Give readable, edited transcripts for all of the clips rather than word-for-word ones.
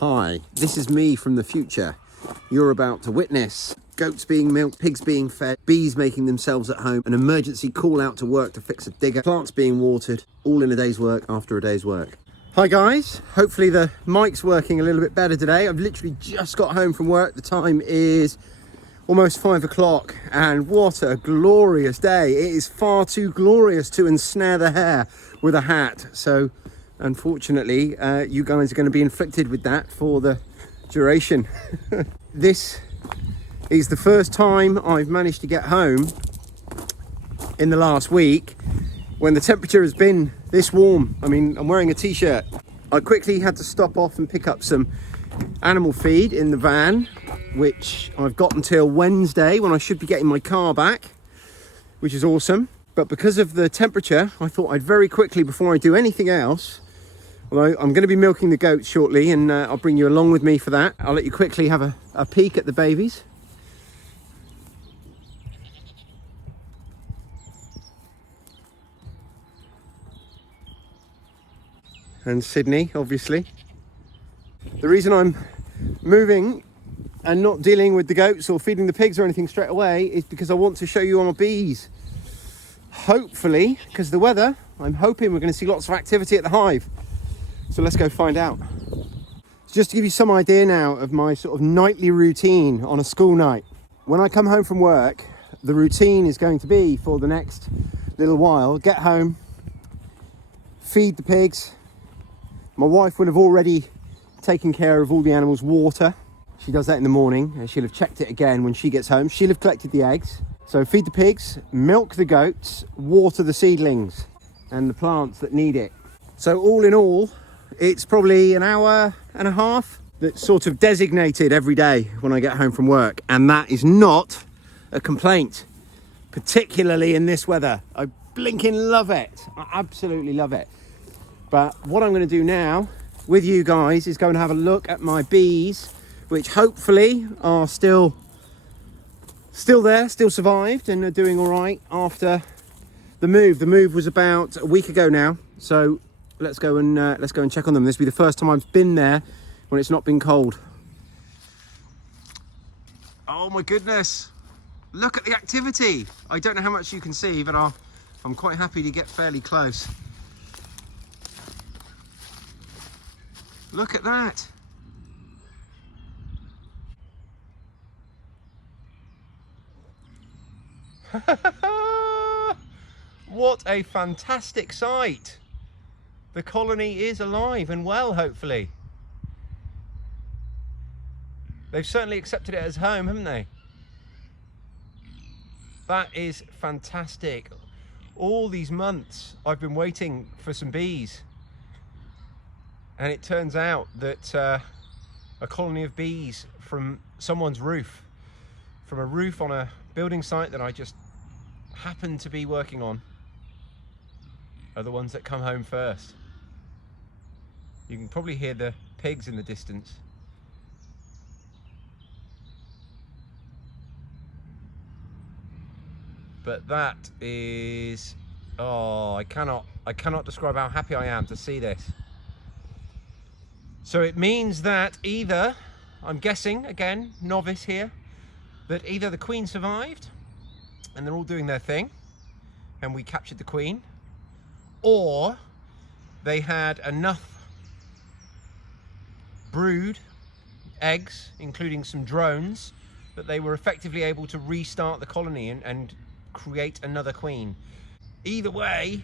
Hi, this is me from the future. You're about to witness goats being milked, pigs being fed, bees making themselves at home, an emergency call out to work to fix a digger, plants being watered, all in a day's work after a day's work. Hi guys, hopefully the mic's working a little bit better today. I've literally just got home from work. The time is almost 5 o'clock and what a glorious day. It is far too glorious to ensnare the hair with a hat. So unfortunately, you guys are going to be inflicted with that for the duration. This is the first time I've managed to get home in the last week when the temperature has been this warm. I mean, I'm wearing a t-shirt. I quickly had to stop off and pick up some animal feed in the van, which I've got until Wednesday when I should be getting my car back, which is awesome. But because of the temperature, I thought I'd very quickly, before I do anything else, although I'm going to be milking the goats shortly and I'll bring you along with me for that. I'll let you quickly have a peek at the babies. And Sydney, obviously. The reason I'm moving and not dealing with the goats or feeding the pigs or anything straight away is because I want to show you our bees. Hopefully, because of the weather, I'm hoping we're going to see lots of activity at the hive. So let's go find out. Just to give you some idea now of my sort of nightly routine on a school night. When I come home from work, the routine is going to be for the next little while, get home, feed the pigs. My wife will have already taken care of all the animals' water. She does that in the morning and she'll have checked it again when she gets home. She'll have collected the eggs. So feed the pigs, milk the goats, water the seedlings and the plants that need it. So all in all, it's probably an hour and a half that's sort of designated every day when I get home from work. And that is not a complaint, particularly in this weather. I blinking love it. I absolutely love it. But what I'm going to do now with you guys is go and have a look at my bees, which hopefully are still there, still survived and are doing all right after the move. The move was about a week ago now. So let's go and check on them. This will be the first time I've been there when it's not been cold. Oh my goodness. Look at the activity. I don't know how much you can see, but I'm quite happy to get fairly close. Look at that. What a fantastic sight. The colony is alive and well, hopefully. They've certainly accepted it as home, haven't they? That is fantastic. All these months I've been waiting for some bees. And it turns out that a colony of bees from someone's roof, from a roof on a building site that I just happened to be working on, are the ones that come home first. You can probably hear the pigs in the distance. But that is, oh, I cannot describe how happy I am to see this. So it means that either, I'm guessing, again, novice here, that either the queen survived and they're all doing their thing and we captured the queen, or they had enough brood eggs, including some drones, that they were effectively able to restart the colony and create another queen. Either way,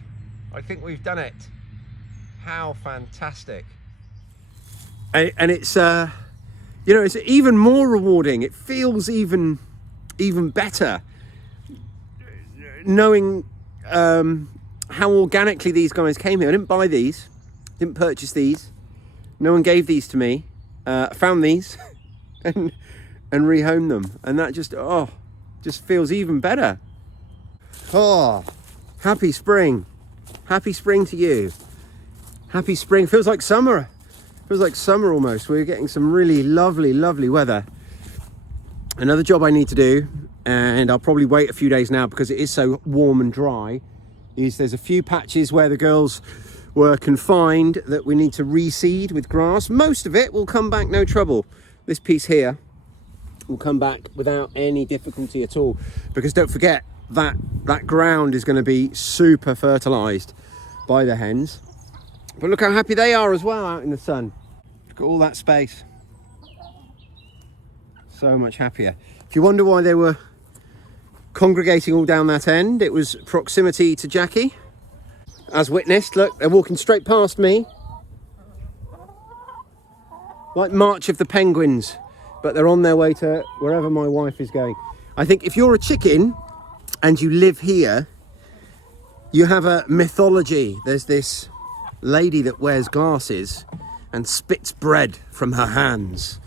I think we've done it. How fantastic. And it's, you know, it's even more rewarding. It feels even better knowing how organically these guys came here. I didn't buy these, didn't purchase these. No one gave these to me. I found these and rehomed them. And that just feels even better. Oh, happy spring. Happy spring to you. Happy spring. Feels like summer. Feels like summer almost. We're getting some really lovely weather. Another job I need to do, and I'll probably wait a few days now because it is so warm and dry, is there's a few patches where the girls were confined that we need to reseed with grass. Most of it will come back no trouble. This piece here will come back without any difficulty at all, because don't forget that ground is going to be super fertilized by the hens. But look how happy they are as well out in the sun. Look at all that space. So much happier. If you wonder why they were congregating all down that end, it was proximity to Jackie. As witnessed, look, they're walking straight past me. Like March of the Penguins, but they're on their way to wherever my wife is going. I think if you're a chicken and you live here, you have a mythology. There's this lady that wears glasses and spits bread from her hands.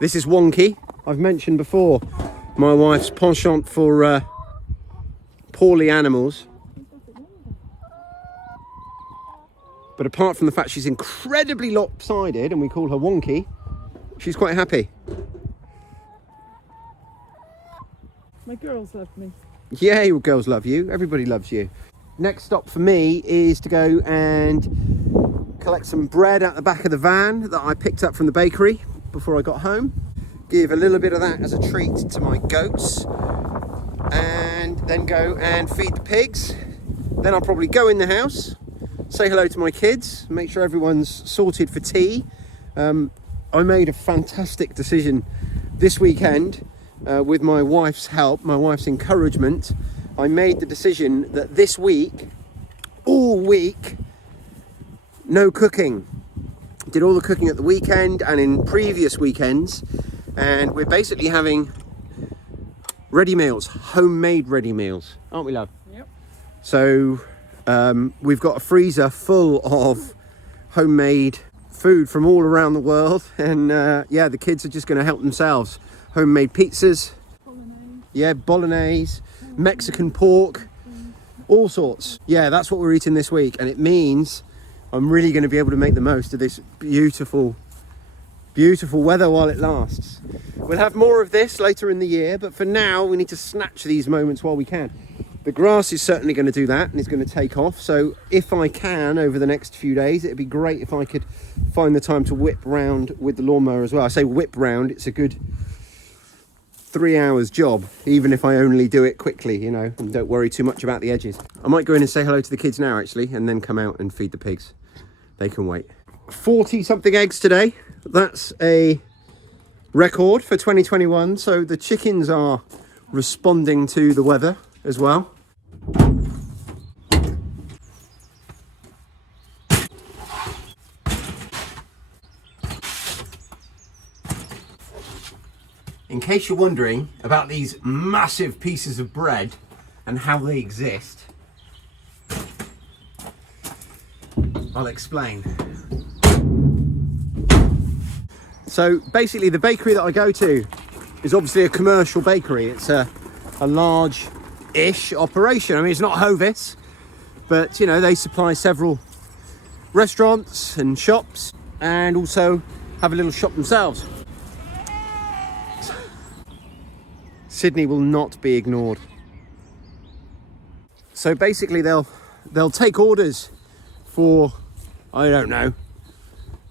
This is Wonky. I've mentioned before my wife's penchant for poorly animals. But apart from the fact she's incredibly lopsided and we call her Wonky, she's quite happy. My girls love me. Yeah, your girls love you. Everybody loves you. Next stop for me is to go and collect some bread out the back of the van that I picked up from the bakery before I got home. Give a little bit of that as a treat to my goats. And then go and feed the pigs. Then I'll probably go in the house, say hello to my kids, make sure everyone's sorted for tea. I made a fantastic decision this weekend with my wife's help, my wife's encouragement. I made the decision that this week, all week, no cooking. Did all the cooking at the weekend and in previous weekends, and we're basically having ready meals, homemade ready meals, aren't we, love? Yep. So we've got a freezer full of homemade food from all around the world, and yeah, the kids are just going to help themselves. Homemade pizzas, bolognese, Mexican pork, all sorts. Yeah, that's what we're eating this week, and it means I'm really going to be able to make the most of this beautiful, beautiful weather while it lasts. We'll have more of this later in the year, but for now we need to snatch these moments while we can. The grass is certainly going to do that and it's going to take off. So if I can, over the next few days, it'd be great if I could find the time to whip round with the lawnmower as well. I say whip round, it's a good 3 hours job, even if I only do it quickly, you know, and don't worry too much about the edges. I might go in and say hello to the kids now, actually, and then come out and feed the pigs. They can wait. 40 something eggs today. That's a record for 2021. So the chickens are responding to the weather as well. In case you're wondering about these massive pieces of bread and how they exist, I'll explain. So basically the bakery that I go to is obviously a commercial bakery. It's a large-ish operation. I mean, it's not Hovis, but you know, they supply several restaurants and shops and also have a little shop themselves. Sydney will not be ignored. So basically they'll take orders for, I don't know,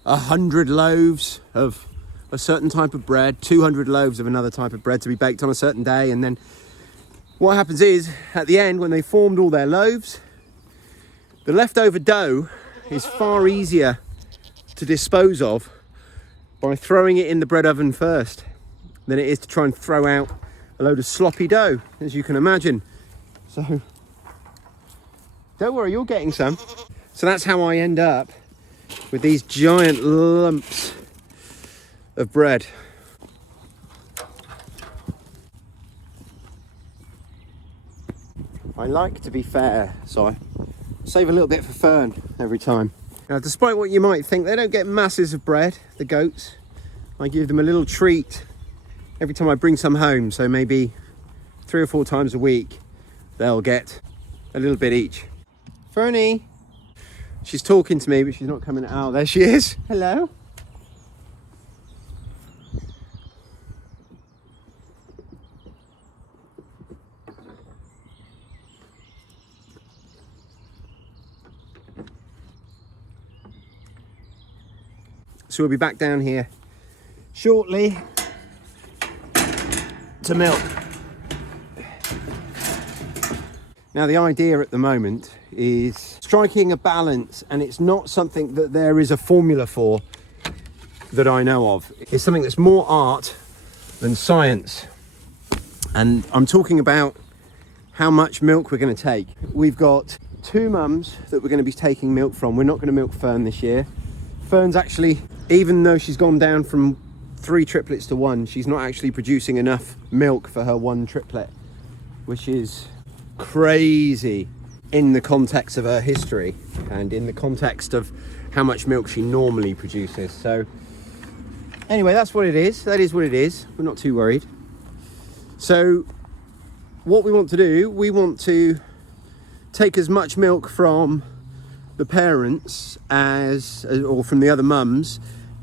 100 loaves of a certain type of bread, 200 loaves of another type of bread to be baked on a certain day. And then what happens is, at the end, when they formed all their loaves, the leftover dough is far easier to dispose of by throwing it in the bread oven first than it is to try and throw out a load of sloppy dough, as you can imagine. So don't worry, you're getting some. So that's how I end up with these giant lumps of bread. I like to be fair, so I save a little bit for Fern every time. Now, despite what you might think, they don't get masses of bread, the goats. I give them a little treat every time I bring some home, so maybe 3 or 4 times a week they'll get a little bit each. Fernie! She's talking to me, but she's not coming out. There she is. Hello. So we'll be back down here shortly to milk. Now the idea at the moment is striking a balance, and it's not something that there is a formula for that I know of. It's something that's more art than science. And I'm talking about how much milk we're going to take. We've got 2 mums that we're going to be taking milk from. We're not going to milk Fern this year. Fern's actually, even though she's gone down from 3 triplets to 1, she's not actually producing enough milk for her 1 triplet, which is crazy in the context of her history and in the context of how much milk she normally produces. So anyway, that's what it is. That is what it is. We're not too worried. So what we want to do, we want to take as much milk from the parents as, or from the other mums,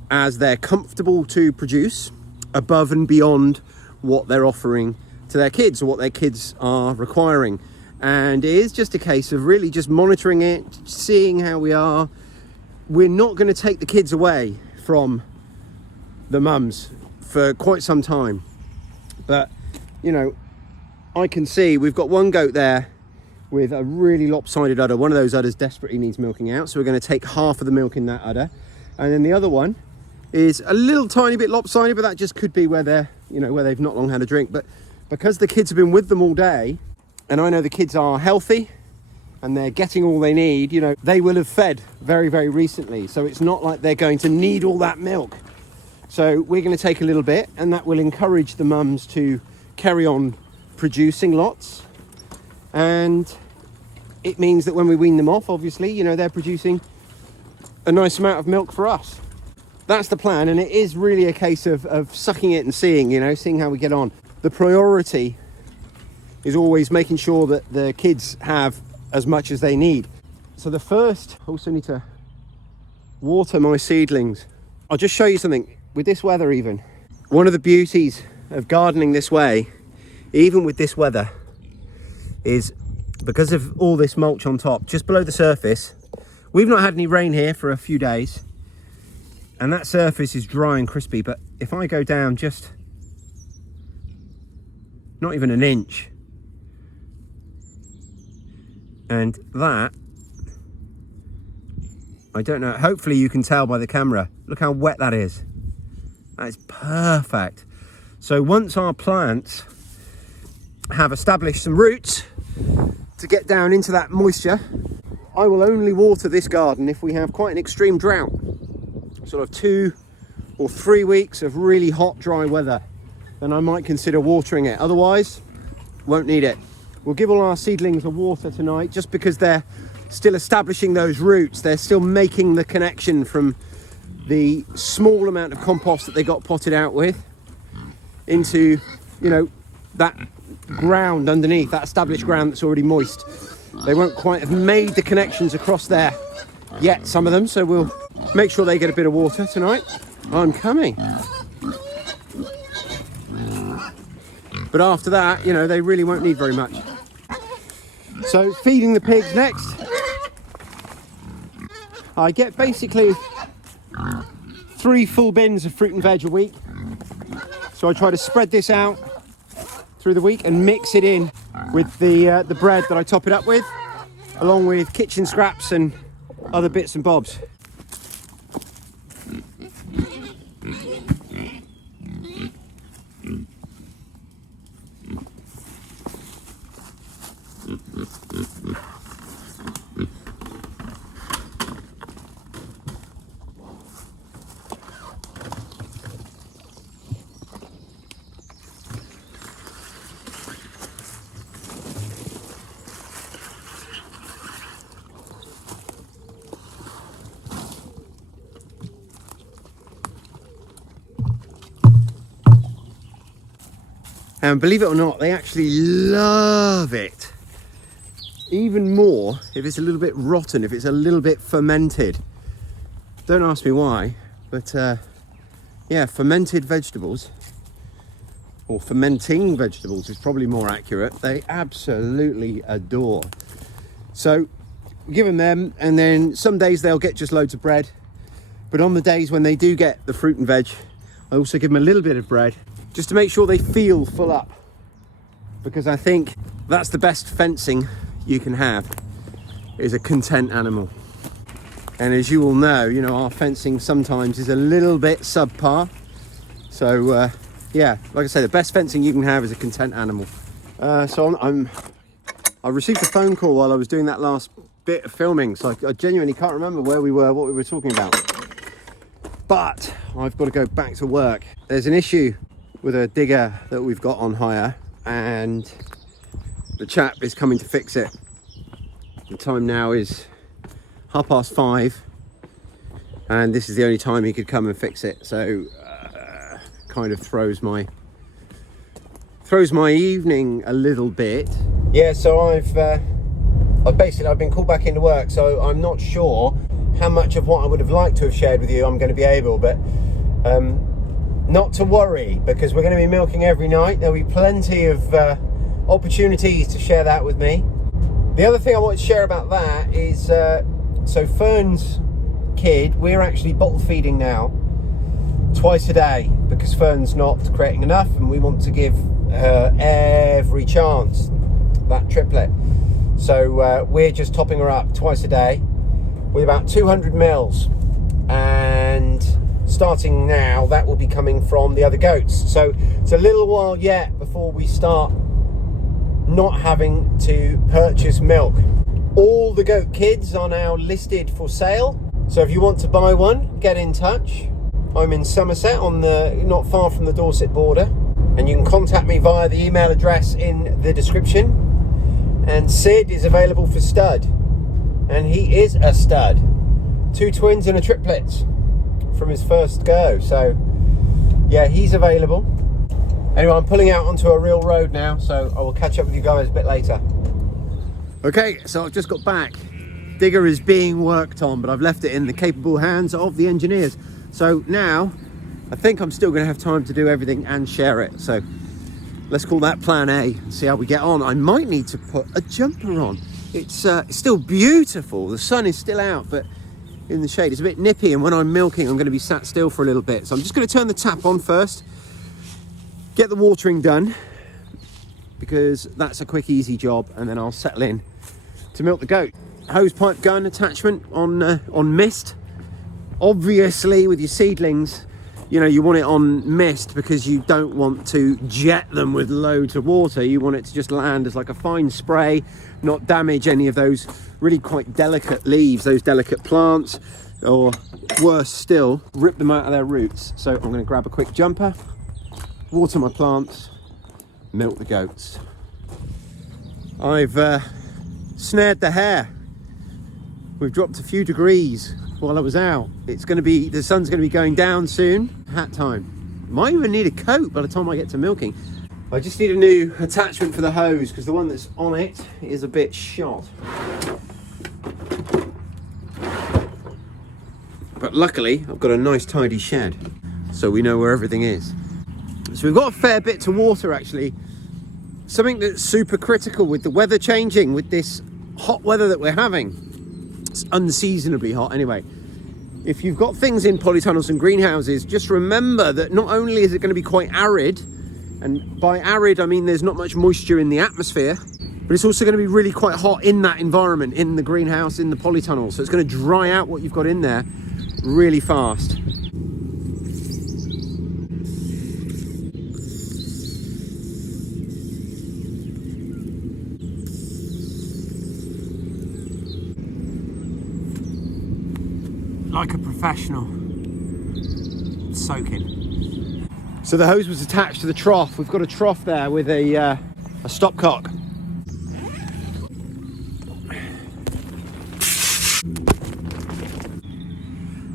as they're comfortable to produce, above and beyond what they're offering to their kids or what their kids are requiring. And it is just a case of really just monitoring it, seeing how we are. We're not going to take the kids away from the mums for quite some time, but you know, I can see we've got 1 goat there with a really lopsided udder. One of those udders desperately needs milking out, so we're going to take half of the milk in that udder, and then the other one is a little tiny bit lopsided, but that just could be where they're, you know, where they've not long had a drink. But because the kids have been with them all day, and I know the kids are healthy and they're getting all they need, you know, they will have fed very, very recently, so it's not like they're going to need all that milk. So we're going to take a little bit, and that will encourage the mums to carry on producing lots, and it means that when we wean them off, obviously, you know, they're producing a nice amount of milk for us. That's the plan, and it is really a case of sucking it and seeing, you know, seeing how we get on. The priority is always making sure that the kids have as much as they need. So the first, also need to water my seedlings. I'll just show you something with this weather. Even one of the beauties of gardening this way, even with this weather, is because of all this mulch on top, just below the surface. We've not had any rain here for a few days, and that surface is dry and crispy, but if I go down just not even an inch, and that, I don't know, hopefully you can tell by the camera, look how wet that is. That is perfect. So once our plants have established some roots to get down into that moisture, I will only water this garden if we have quite an extreme drought, sort of 2 or 3 weeks of really hot, dry weather. Then I might consider watering it. Otherwise, won't need it. We'll give all our seedlings a water tonight, just because they're still establishing those roots. They're still making the connection from the small amount of compost that they got potted out with into, you know, that ground underneath, that established ground that's already moist. They won't quite have made the connections across there yet, some of them, so we'll make sure they get a bit of water tonight. I'm coming. But after that, you know, they really won't need very much. So feeding the pigs next. I get basically 3 full bins of fruit and veg a week. So I try to spread this out through the week and mix it in with the bread that I top it up with, along with kitchen scraps and other bits and bobs. And believe it or not, they actually love it. Even more if it's a little bit rotten, if it's a little bit fermented. Don't ask me why, but yeah, fermented vegetables, or fermenting vegetables is probably more accurate, they absolutely adore. So give them, and then some days they'll get just loads of bread. But on the days when they do get the fruit and veg, I also give them a little bit of bread, just to make sure they feel full up. Because I think that's the best fencing you can have, is a content animal. And as you all know, you know, our fencing sometimes is a little bit subpar. So yeah, like I say, the best fencing you can have is a content animal. So I received a phone call while I was doing that last bit of filming, so I genuinely can't remember where we were, what we were talking about. But I've got to go back to work. There's an issue with a digger that we've got on hire, and the chap is coming to fix it. The time now is 5:30, and this is the only time he could come and fix it. So kind of throws my evening a little bit. Yeah, so I've been called back into work, so I'm not sure how much of what I would have liked to have shared with you I'm going to be able, but not to worry, because we're going to be milking every night. There'll be plenty of opportunities to share that with me. The other thing I want to share about that is, so Fern's kid, we're actually bottle feeding now twice a day, because Fern's not creating enough, and we want to give her every chance, that triplet. So we're just topping her up twice a day with about 200 mils, and starting now that will be coming from the other goats. So it's a little while yet before we start not having to purchase milk. All the goat kids are now listed for sale, so if you want to buy one, get in touch. I'm in Somerset, not far from the Dorset border, and you can contact me via the email address in the description. And Sid is available for stud, and he is a stud. 2 twins and a triplet from his first go, so yeah, he's available. Anyway, I'm pulling out onto a real road now, so I will catch up with you guys a bit later. Okay, so I've just got back. Digger is being worked on, but I've left it in the capable hands of the engineers. So now I think I'm still going to have time to do everything and share it. So let's call that plan A and see how we get on. I might need to put a jumper on. It's still beautiful. The sun is still out, but in the shade it's a bit nippy, and when I'm milking I'm going to be sat still for a little bit. So I'm just going to turn the tap on first, get the watering done, because that's a quick easy job, and then I'll settle in to milk the goat. Hose pipe gun attachment on mist. Obviously with your seedlings, you know, you want it on mist because you don't want to jet them with loads of water. You want it to just land as like a fine spray, not damage any of those really quite delicate leaves, those delicate plants, or worse still, rip them out of their roots. So I'm going to grab a quick jumper, water my plants, milk the goats. I've snared the hare. We've dropped a few degrees while I was out. It's going to be, the sun's going to be going down soon. Hat time. Might even need a coat by the time I get to milking. I just need a new attachment for the hose, because the one that's on it is a bit shot. But luckily I've got a nice tidy shed, so we know where everything is. So we've got a fair bit to water actually. Something that's super critical with the weather changing, with this hot weather that we're having. It's unseasonably hot anyway. If you've got things in polytunnels and greenhouses, just remember that not only is it going to be quite arid, and by arid I mean there's not much moisture in the atmosphere, but it's also going to be really quite hot in that environment, in the greenhouse, in the polytunnel. So it's going to dry out what you've got in there really fast. Like a professional, soaking. So the hose was attached to the trough. We've got a trough there with a stopcock.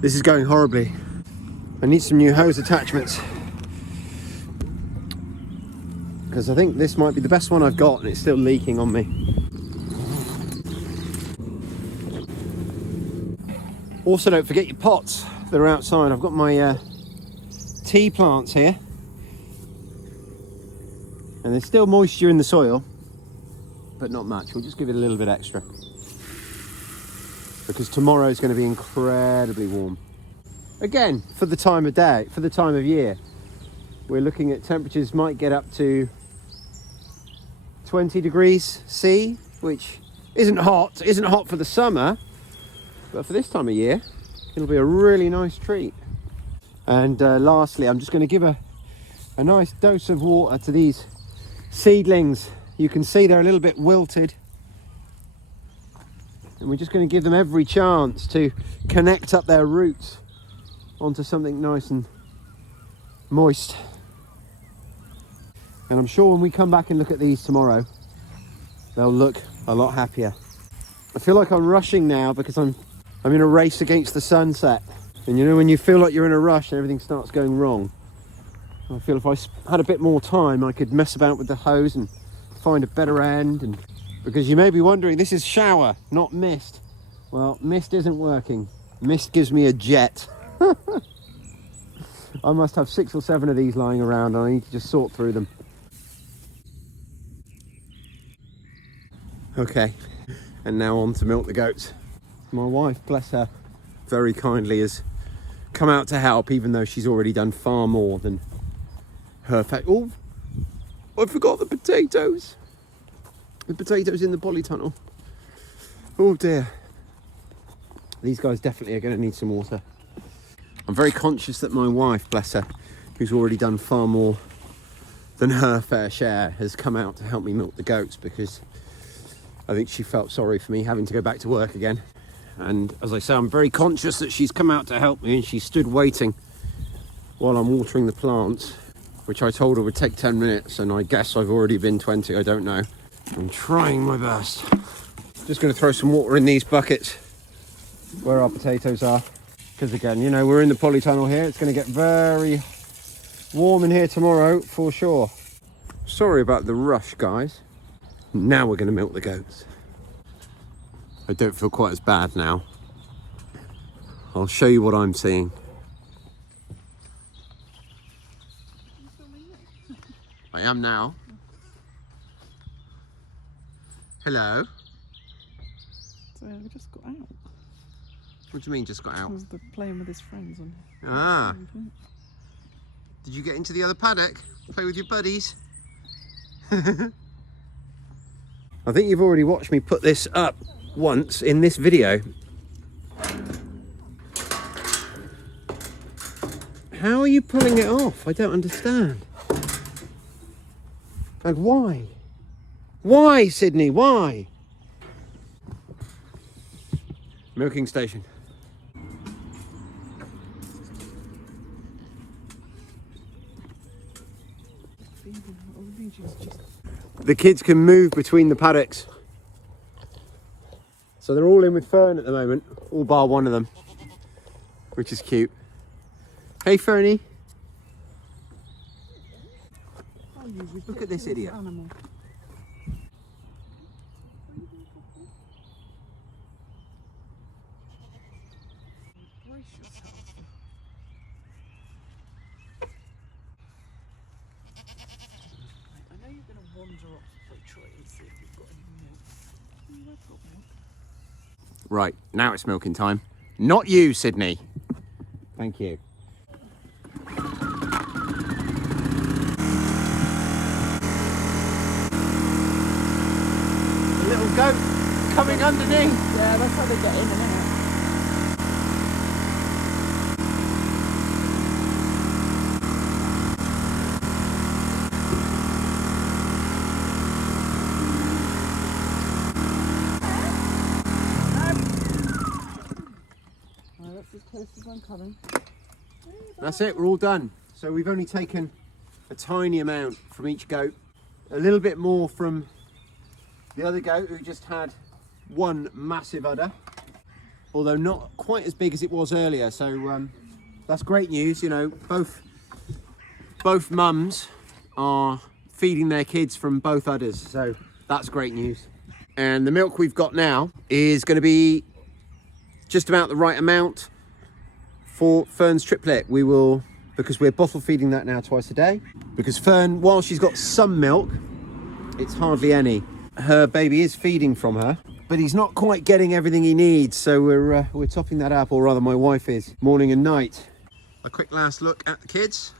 This is going horribly. I need some new hose attachments, because I think this might be the best one I've got, and it's still leaking on me. Also, don't forget your pots that are outside. I've got my tea plants here, and there's still moisture in the soil, but not much. We'll just give it a little bit extra, because tomorrow is going to be incredibly warm. Again, for the time of day, for the time of year, we're looking at temperatures might get up to 20 degrees C, which isn't hot for the summer, but for this time of year, it'll be a really nice treat. And lastly, I'm just going to give a nice dose of water to these seedlings. You can see they're a little bit wilted, and we're just going to give them every chance to connect up their roots onto something nice and moist. And I'm sure when we come back and look at these tomorrow, they'll look a lot happier. I feel like I'm rushing now because I'm in a race against the sunset. And you know, when you feel like you're in a rush and everything starts going wrong, I feel if I had a bit more time, I could mess about with the hose and find a better end. And because you may be wondering, this is shower, not mist. Well, mist isn't working. Mist gives me a jet. I must have 6 or 7 of these lying around, and I need to just sort through them. Okay, and now on to milk the goats. My wife, bless her, very kindly has come out to help, even though she's already done far more than her Oh, I forgot the potatoes. The potatoes in the polytunnel. Oh dear. These guys definitely are going to need some water. I'm very conscious that my wife, bless her, who's already done far more than her fair share, has come out to help me milk the goats, because I think she felt sorry for me having to go back to work again. And as I say, I'm very conscious that she's come out to help me, and she stood waiting while I'm watering the plants, which I told her would take 10 minutes, and I guess I've already been 20, I don't know. I'm trying my best. Just going to throw some water in these buckets where our potatoes are, because again, you know, we're in the polytunnel here. It's going to get very warm in here tomorrow for sure. Sorry about the rush, guys. Now we're going to milk the goats. I don't feel quite as bad now. I'll show you what I'm seeing. I am now. Hello. So we just got out. What do you mean just got out? He was playing with his friends on. Ah. Did you get into the other paddock? Play with your buddies? I think you've already watched me put this up once in this video. How are you pulling it off? I don't understand. And why? Why, Sydney? Why? Milking station. The kids can move between the paddocks. So they're all in with Fern at the moment, all bar one of them, which is cute. Hey, Fernie. Look at this idiot. Animal. I know you're going to wander off by Troy and see if you've got any milk. I've got milk. Right, now it's milking time. Not you, Sydney. Thank you. The little goat coming underneath. Yeah, that's how they get in and out. As close as I'm coming. That's it, we're all done. So we've only taken a tiny amount from each goat, a little bit more from the other goat who just had one massive udder, although not quite as big as it was earlier. So that's great news. You know, both mums are feeding their kids from both udders, so that's great news. And the milk we've got now is going to be just about the right amount for Fern's triplet. We will, because we're bottle feeding that now twice a day, because Fern, while she's got some milk, it's hardly any. Her baby is feeding from her, but he's not quite getting everything he needs, so we're topping that up, or rather my wife is, morning and night. A quick last look at the kids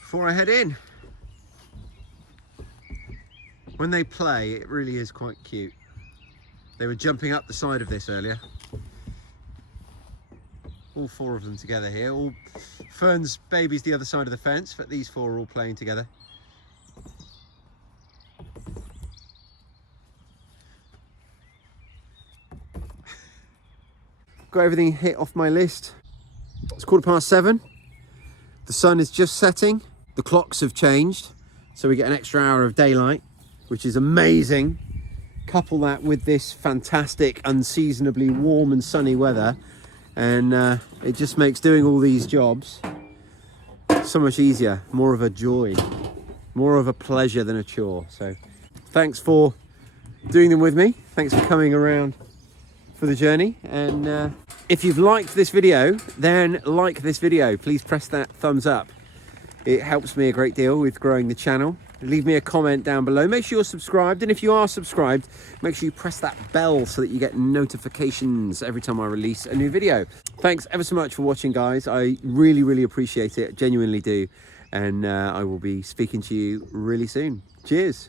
before I head in. When they play, it really is quite cute. They were jumping up the side of this earlier. All four of them together here. All Fern's baby's the other side of the fence, but these four are all playing together. Got everything hit off my list. It's 7:15. The sun is just setting. The clocks have changed, so we get an extra hour of daylight, which is amazing. Couple that with this fantastic, unseasonably warm and sunny weather, and it just makes doing all these jobs so much easier, more of a joy, more of a pleasure than a chore. So thanks for doing them with me. Thanks for coming around for the journey, and if you've liked this video, then like this video. Please press that thumbs up. It helps me a great deal with growing the channel. Leave me a comment down below. Make sure you're subscribed, and if you are subscribed, make sure you press that bell so that you get notifications every time I release a new video. Thanks ever so much for watching, guys. I really appreciate it, genuinely do, and I will be speaking to you really soon. Cheers.